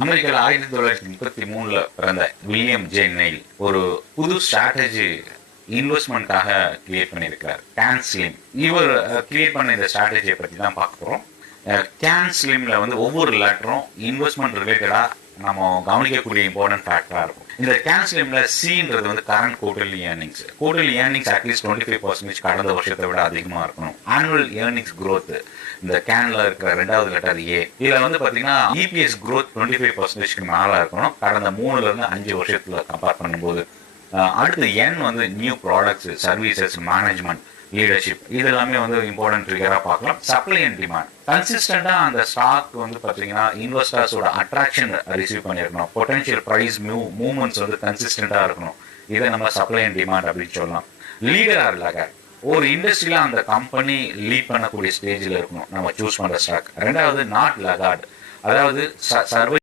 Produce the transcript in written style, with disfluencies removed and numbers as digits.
அமெரிக்காவில் 1933 பிறந்த William J nail ஒரு புது ஸ்ட்ராட்டஜி இன்வெஸ்ட்மெண்ட்காக கிரியேட் பண்ணியிருக்கிறார், கேன் ஸ்லிம். இவர் கிரியேட் பண்ண இந்த ஸ்ட்ராட்டஜியை பற்றி தான் பார்க்க போகிறோம். கேன் ஸ்லிம்ல வந்து ஒவ்வொரு லெட்டரும் இன்வெஸ்ட்மெண்ட் ரிலேட்டடாக நம்ம கவனிக்கக்கூடிய இம்பார்ட்டன்ட் ஃபேக்டராக இருக்கும். இந்த கேன் ஸ்லிம்ல சின்றது வந்து current quarterly earnings. Quarterly earnings at least 25% கடந்த வருஷத்தை விட அதிகமாக இருக்கணும். ஆனுவல் ஏர்னிங்ஸ் growth இந்த கேன்ல இருக்கிற ரெண்டாவது லெட்டர் ஏ. இதில் வந்து பார்த்தீங்கன்னா இபிஎஸ் growth 25%க்கு மேலே இருக்கணும் கடந்த 3-5 வருஷத்துல கம்பேர் பண்ணும்போது. அடுத்து என் வந்து new products, services, management, leadership, இது எல்லாமே வந்து இம்பார்ட்டன்ட் ட்ரிகராக பார்க்கலாம். சப்ளை அண்ட் டிமாண்ட் கன்சிஸ்டண்டாக அந்த ஸ்டாக் வந்து பார்த்தீங்கன்னா இன்வெஸ்டர்ஸோட அட்ராக்ஷன் ரிசீவ் பண்ணியிருக்கணும். பொட்டன்ஷியல் ப்ரைஸ் மூவ்மெண்ட்ஸ் வந்து கன்சிஸ்டண்டாக இருக்கணும். இதை நம்ம சப்ளை அண்ட் டிமாண்ட் அப்படின்னு சொல்லலாம். லீடர் ஆர் லகர், ஒரு இண்டஸ்ட்ரியில அந்த கம்பெனி லீட் பண்ணக்கூடிய ஸ்டேஜில் இருக்கணும் நம்ம சூஸ் பண்ணுற ஸ்டாக். ரெண்டாவது நாட் லகார்ட், அதாவது சர்வை